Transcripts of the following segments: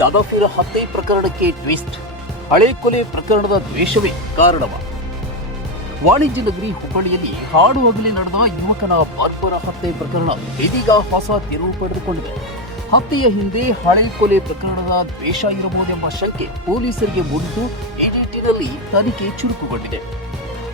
ದಾದಾಫಿರ್ ಹತ್ಯೆ ಪ್ರಕರಣಕ್ಕೆ ಟ್ವಿಸ್ಟ್. ಹಳೆ ಕೊಲೆ ಪ್ರಕರಣದ ದ್ವೇಷವೇ ಕಾರಣವ. ವಾಣಿಜ್ಯ ನಗರಿ ಹುಬ್ಬಳ್ಳಿಯಲ್ಲಿ ಹಾಡು ಹಗಲಿ ನಡೆದ ಯುವಕನ ಬರ್ಬರ ಹತ್ಯೆ ಪ್ರಕರಣ ಇದೀಗ ಹೊಸ ತಿರುವು ಪಡೆದುಕೊಂಡಿದೆ. ಹತ್ಯೆಯ ಹಿಂದೆ ಹಳೆ ಕೊಲೆ ಪ್ರಕರಣದ ದ್ವೇಷ ಇರಬಹುದೆಂಬ ಶಂಕೆ ಪೊಲೀಸರಿಗೆ ಮೂಡಿದ್ದು ಈ ನಿಟ್ಟಿನಲ್ಲಿ ತನಿಖೆ ಚುರುಕುಗೊಂಡಿದೆ.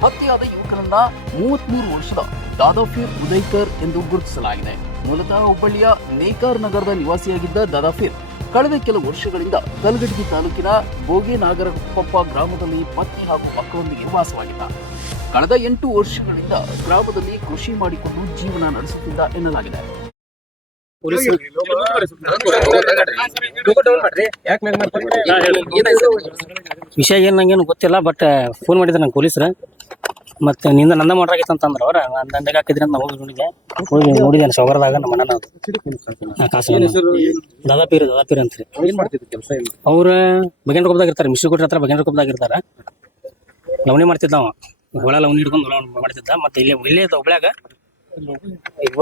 ಹತ್ಯೆಯಾದ ಯುವಕನನ್ನ 33 ವರ್ಷದ ದಾದಾಫಿರ್ ಉದಯ್ಕರ್ ಎಂದು ಗುರುತಿಸಲಾಗಿದೆ. ಮೂಲತಃ ಹುಬ್ಬಳ್ಳಿಯ ನೇಕಾರ್ ನಗರದ ನಿವಾಸಿಯಾಗಿದ್ದ ದಾದಾಫಿರ್ ಕಳೆದ ಕೆಲವು ವರ್ಷಗಳಿಂದ ಕಲಘಟಗಿ ತಾಲೂಕಿನ ಬೋಗೆನಾಗರಕೊಪ್ಪ ಗ್ರಾಮದಲ್ಲಿ ಪತ್ನಿ ಹಾಗೂ ಮಕ್ಕಳೊಂದಿಗೆ ವಾಸವಾಗಿದ್ದ. ಕಳೆದ 8 ವರ್ಷಗಳಿಂದ ಗ್ರಾಮದಲ್ಲಿ ಕೃಷಿ ಮಾಡಿಕೊಂಡು ಜೀವನ ನಡೆಸುತ್ತಿದ್ದ ಎನ್ನಲಾಗಿದೆ. ವಿಷಯ ಏನು ನಂಗೇನು ಗೊತ್ತಿಲ್ಲ, ಬಟ್ ಫೋನ್ ಮಾಡಿದ್ರೆ ನಂಗೆ ಪೊಲೀಸರು ಮತ್ತೆ ನಿಂದ ನಂದ ಮಾಡ್ರಾಗಿತ್ತು ಅಂತಂದ್ರೆ ಅವ್ರ ನಂದಾಗ ಹಾಕಿದ್ರಿ ಅಂತ ಹೋಗಿ ನೋಡಿದ್ದೇನೆ ಸೌಗರದಾಗ ನಮ್ಮ ಅಣ್ಣ ಕಾಸು ದಾದಾಪೀರ್ ಅಂತ್ರಿ. ಅವ್ರ ಬಗೇಂದ್ರ ಇರ್ತಾರೆ, ಮಿಶ್ರಕೋಟೆ ಹತ್ರ ಬಗೇಂದ್ರ ಕೊಪ್ಪದಾಗ ಲವಣಿ ಮಾಡ್ತಿದ್ದ. ಅವ ಹೊಳ ಲವಣಿ ಹಿಡ್ಕೊಂಡು ಮಾಡ್ತಿದ್ದ. ಮತ್ತೆ ಇಲ್ಲೇ ಹುಬ್ಳ್ಯಾಗ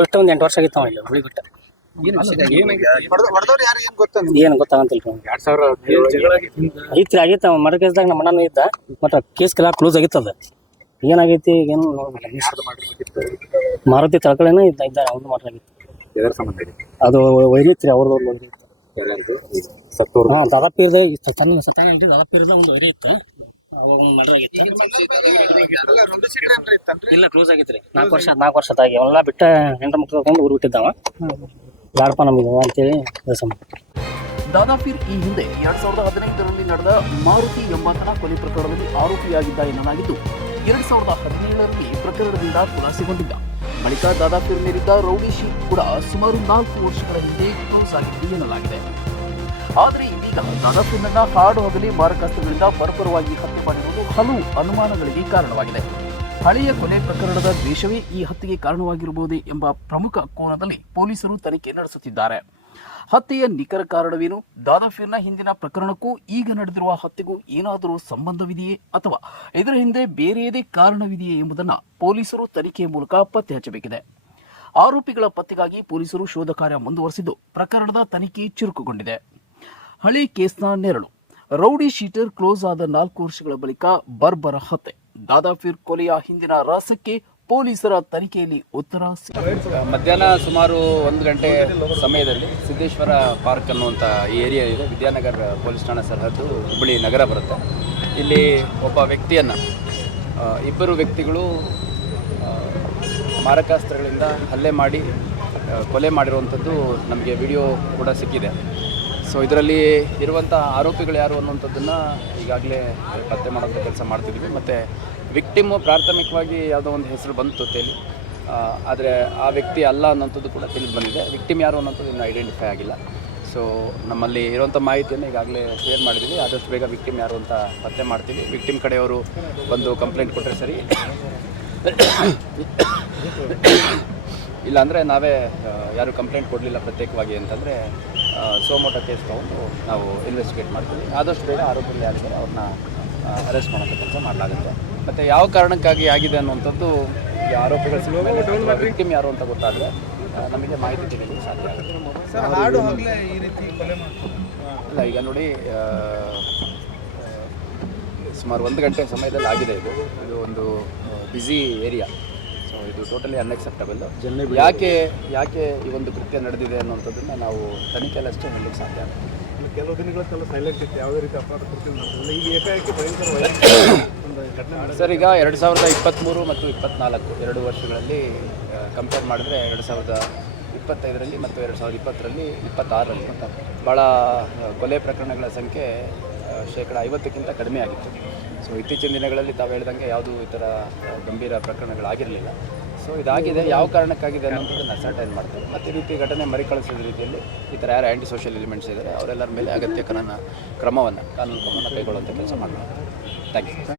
ಒಟ್ಟು ಒಂದು 8 ವರ್ಷ ಆಗಿತ್ತು ಅವ ಇಲ್ಲಿ ಹುಬ್ಳಿ ಬಿಟ್ಟ. ಏನ್ ಗೊತ್ತಾಗಂತಿಲ್ಲ. ಐತ್ರಿ ಆಗಿತ್ತು. ಅವ ಮರ್ಡರ್ ಕೇಸ್ದಾಗ ನಮ್ಮ ಅಣ್ಣನೂ ಇದ್ದ. ಬಟ್ ಕೇಸ್ ಕೆಲ ಕ್ಲೋಸ್ ಆಗಿತ್ತದ. ಏನಾಗೈತಿ ಏನು ಮಾರುತಿ ತಳ್ಕಳೇನ ಇದ್ದ ಅವ್ನು ಮಾಡ್ರಾಗಿತ್ತು. ಅದು ವೈರಿತ್ರಿ ಅವ್ರದ್ದು. ದಾದಾಪೀರ್ದ ದಾದಾಪೀರ್ದ ಒಂದು ವೈರಿ ಇತ್ತು. ಅವಾಗ ಮಾಡ್ರಾಗಿತ್ತು. ಇಲ್ಲ, ಕ್ಲೋಸ್ ಆಗಿತ್ರಿ. 4 ವರ್ಷ ಆಗಿ ಅವನ್ನೆಲ್ಲ ಬಿಟ್ಟ ಹೆಂಡ್ರ ಮಕ್ಳು ತಗೊಂಡು ಊರು ಬಿಟ್ಟಿದ್ದಾವ. ಯಾರಪ್ಪ ನಮಗೆ ಅಂತೇಳಿ ಕೆಲಸ. ದಾದಾಫಿರ್ ಈ ಹಿಂದೆ 2015ರಲ್ಲಿ ನಡೆದ ಮಾರುತಿ ಎಂಬಾತನ ಕೊಲೆ ಪ್ರಕರಣದಲ್ಲಿ ಆರೋಪಿಯಾಗಿದ್ದ ಎನ್ನಲಾಗಿದ್ದು 2017ರಲ್ಲಿ ಪ್ರಕರಣದಿಂದ ಖುಲಾಸೆಗೊಂಡಿದ್ದ. ಬಳಿಕ ದಾದಾಫಿರ್ ಮೇಲಿದ್ದ ರೌಡಿ ಶೀಟ್ ಕೂಡ ಸುಮಾರು 4 ವರ್ಷಗಳ ಹಿಂದೆ ಕ್ಲೋಸ್ ಆಗಿತ್ತು ಎನ್ನಲಾಗಿದೆ. ಆದರೆ ಇದೀಗ ದಾದಾಫಿರ್ನನ್ನ ಹಾಡು ಹಗಲಿ ಮಾರಕಾಸ್ತ್ರಗಳಿಂದ ಬರ್ಬರವಾಗಿ ಹತ್ಯೆ ಮಾಡಿರುವುದು ಹಲವು ಅನುಮಾನಗಳಿಗೆ ಕಾರಣವಾಗಿದೆ. ಹಳೆಯ ಕೊಲೆ ಪ್ರಕರಣದ ದ್ವೇಷವೇ ಈ ಹತ್ಯೆಗೆ ಕಾರಣವಾಗಿರಬಹುದೇ ಎಂಬ ಪ್ರಮುಖ ಕೋನದಲ್ಲಿ ಪೊಲೀಸರು ತನಿಖೆ ನಡೆಸುತ್ತಿದ್ದಾರೆ. ಹತ್ಯೆಯ ನಿಖರ ಕಾರಣವೇನು, ದಾದಾಫಿರ್ನ ಹಿಂದಿನ ಪ್ರಕರಣಕ್ಕೂ ಈಗ ನಡೆದಿರುವ ಹತ್ಯೆಗೂ ಏನಾದರೂ ಸಂಬಂಧವಿದೆಯೇ ಅಥವಾ ಇದರ ಹಿಂದೆ ಬೇರೆಯದೇ ಕಾರಣವಿದೆಯೇ ಎಂಬುದನ್ನು ಪೊಲೀಸರು ತನಿಖೆಯ ಮೂಲಕ ಪತ್ತೆ ಹಚ್ಚಬೇಕಿದೆ. ಆರೋಪಿಗಳ ಪತ್ತೆಗಾಗಿ ಪೊಲೀಸರು ಶೋಧ ಕಾರ್ಯ ಮುಂದುವರೆಸಿದ್ದು ಪ್ರಕರಣದ ತನಿಖೆ ಚುರುಕುಗೊಂಡಿದೆ. ಹಳೆ ಕೇಸ್ನ ನೆರಳು. ರೌಡಿ ಶೀಟರ್ ಕ್ಲೋಸ್ ಆದ 4 ವರ್ಷಗಳ ಬಳಿಕ ಬರ್ಬರ ಹತ್ಯೆ. ದಾದಾಫಿರ್ ಕೊಲೆಯ ಹಿಂದಿನ ರಹಸ್ಯಕ್ಕೆ ಪೊಲೀಸರ ತನಿಖೆಯಲ್ಲಿ ಉತ್ತರ ಮಧ್ಯಾಹ್ನ ಸುಮಾರು 1 ಗಂಟೆ ಸಮಯದಲ್ಲಿ ಸಿದ್ದೇಶ್ವರ ಪಾರ್ಕ್ ಅನ್ನುವಂಥ ಈ ಏರಿಯಾ ಇದೆ. ವಿದ್ಯಾನಗರ ಪೊಲೀಸ್ ಠಾಣಾ ಸರಹದ್ದು ಹುಬ್ಬಳ್ಳಿ ನಗರ ಬರುತ್ತೆ. ಇಲ್ಲಿ ಒಬ್ಬ ವ್ಯಕ್ತಿಯನ್ನು ಇಬ್ಬರು ವ್ಯಕ್ತಿಗಳು ಮಾರಕಾಸ್ತ್ರಗಳಿಂದ ಹಲ್ಲೆ ಮಾಡಿ ಕೊಲೆ ಮಾಡಿರುವಂಥದ್ದು ನಮಗೆ ವಿಡಿಯೋ ಕೂಡ ಸಿಕ್ಕಿದೆ. ಸೊ ಇದರಲ್ಲಿ ಇರುವಂಥ ಆರೋಪಿಗಳು ಯಾರು ಅನ್ನುವಂಥದ್ದನ್ನು ಈಗಾಗಲೇ ಪತ್ತೆ ಮಾಡೋಂಥ ಕೆಲಸ ಮಾಡ್ತಿದ್ವಿ. ಮತ್ತು ವಿಕ್ಟಿಮು ಪ್ರಾಥಮಿಕವಾಗಿ ಯಾವುದೋ ಒಂದು ಹೆಸರು ಬಂತು ತೇಲಿ, ಆದರೆ ಆ ವ್ಯಕ್ತಿ ಅಲ್ಲ ಅನ್ನೋಂಥದ್ದು ಕೂಡ ತಿಳಿದು ಬಂದಿದೆ. ವಿಕ್ಟಿಮ್ ಯಾರು ಅನ್ನೋಂಥದ್ದು ಇನ್ನೂ ಐಡೆಂಟಿಫೈ ಆಗಿಲ್ಲ. ಸೊ ನಮ್ಮಲ್ಲಿ ಇರುವಂಥ ಮಾಹಿತಿಯನ್ನು ಈಗಾಗಲೇ ಶೇರ್ ಮಾಡಿದ್ದೀವಿ. ಆದಷ್ಟು ಬೇಗ ವಿಕ್ಟಿಮ್ ಯಾರು ಅಂತ ಪತ್ತೆ ಮಾಡ್ತೀವಿ. ವಿಕ್ಟಿಮ್ ಕಡೆಯವರು ಒಂದು ಕಂಪ್ಲೇಂಟ್ ಕೊಟ್ಟರೆ ಸರಿ, ಇಲ್ಲಾಂದರೆ ನಾವೇ ಯಾರು ಕಂಪ್ಲೇಂಟ್ ಕೊಡಲಿಲ್ಲ ಪ್ರತ್ಯೇಕವಾಗಿ ಅಂತಂದರೆ ಸೋಮೋಟೋ ಕೇಸ್ ತೊಗೊಂಡು ನಾವು ಇನ್ವೆಸ್ಟಿಗೇಟ್ ಮಾಡ್ತೀವಿ. ಆದಷ್ಟು ಬೇಗ ಆರೋಪಿಗಳು ಯಾರಿದ್ದಾರೆ ಅವ್ರನ್ನ ಅರೆಸ್ಟ್ ಮಾಡೋಂಥ ಕೆಲಸ ಮಾಡಲಾಗುತ್ತೆ. ಮತ್ತು ಯಾವ ಕಾರಣಕ್ಕಾಗಿ ಆಗಿದೆ ಅನ್ನುವಂಥದ್ದು ಈ ಆರೋಪಿಗಳು ಸಿಕ್ಕ ವಿಕ್ಟಿಮ್ ಯಾರು ಅಂತ ಗೊತ್ತಾದರೆ ನಮಗೆ ಮಾಹಿತಿ ತಿಳಿಯಲಿಕ್ಕೆ ಸಾಧ್ಯ ಆಗುತ್ತೆ. ಇಲ್ಲ, ಈಗ ನೋಡಿ ಸುಮಾರು 1 ಗಂಟೆ ಸಮಯದಲ್ಲಿ ಆಗಿದೆ. ಇದು ಒಂದು ಬ್ಯುಸಿ ಏರಿಯಾ. ಸೊ ಇದು ಟೋಟಲಿ ಅನ್ಎಕ್ಸೆಪ್ಟಬಲ್. ಯಾಕೆ ಈ ಒಂದು ಕೃತ್ಯ ನಡೆದಿದೆ ಅನ್ನುವಂಥದ್ದನ್ನು ನಾವು ತನಿಖೆಯಲ್ಲಿ ಅಷ್ಟೇ ಹೇಳಲಿಕ್ಕೆ ಸಾಧ್ಯ ಆಗುತ್ತೆ. ಕೆಲವು ದಿನಗಳ ಕಾಲ ಸೈಲೆಂಟ್ ಇತ್ತು, ಯಾವುದೇ ರೀತಿ ಅಪರಾಧ ಕೃತ್ಯ ಈಗ ಏಕಾಏಕಿ ಸರ್, ಈಗ 2023 ಮತ್ತು 24 2 ವರ್ಷಗಳಲ್ಲಿ ಕಂಪೇರ್ ಮಾಡಿದ್ರೆ 2025ರಲ್ಲಿ ಮತ್ತು 2020ರಲ್ಲಿ 26ರಲ್ಲಿ ಭಾಳ ಕೊಲೆ ಪ್ರಕರಣಗಳ ಸಂಖ್ಯೆ ಶೇಕಡ 50ಕ್ಕಿಂತ ಕಡಿಮೆ ಆಗಿತ್ತು. ಸೊ ಇತ್ತೀಚಿನ ದಿನಗಳಲ್ಲಿ ತಾವು ಹೇಳ್ದಂಗೆ ಯಾವುದೂ ಈ ಥರ ಗಂಭೀರ ಪ್ರಕರಣಗಳಾಗಿರಲಿಲ್ಲ. ಸೊ ಇದಾಗಿದೆ. ಯಾವ ಕಾರಣಕ್ಕಾಗಿದೆ ಅನ್ನೋದನ್ನು ಅಸರ್ಟೈನ್ ಮಾಡ್ತಾರೆ. ಮತ್ತು ಈ ರೀತಿ ಘಟನೆ ಮರುಕಳಿಸಿದ ರೀತಿಯಲ್ಲಿ ಈ ಥರ ಯಾರು ಆ್ಯಂಟಿ ಸೋಷಿಯಲ್ ಎಲಿಮೆಂಟ್ಸ್ ಇದ್ದಾರೆ ಅವರೆಲ್ಲರ ಮೇಲೆ ಅಗತ್ಯ ಕಾನೂನು ಕ್ರಮವನ್ನು ಕೈಗೊಳ್ಳುವಂಥ ಕೆಲಸ ಮಾಡಲಾಗುತ್ತೆ. Thank you.